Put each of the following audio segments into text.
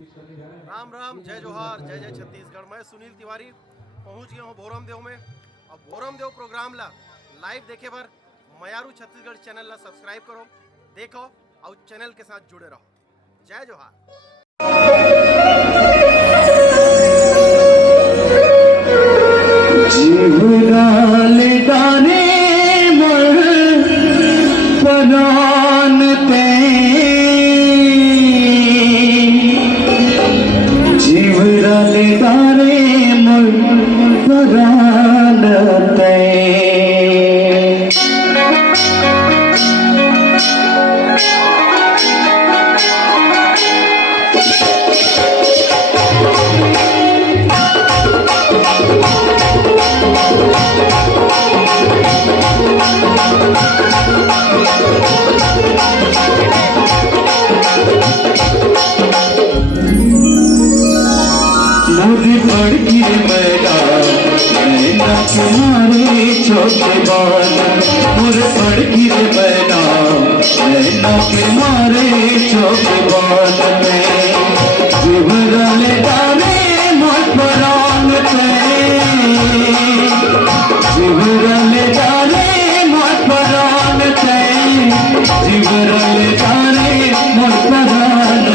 राम राम, जय जोहार, जय जय छत्तीसगढ़। मैं सुनील तिवारी पहुंच गया हूँ भोरम देव में। अब भोरम देव प्रोग्राम ला लाइव देखे बर मयारू छत्तीसगढ़ चैनल ला सब्सक्राइब करो, देखो और चैनल के साथ जुड़े रहो। जय जोहार। तुम्हारे छोटे बाल मुझे पड़ गिरे बैना तुम्हारे छोटे बाल में जीवरले डाले मत परान जीवरले डाले मत परान जीवरले डाले मत परान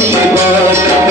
की बात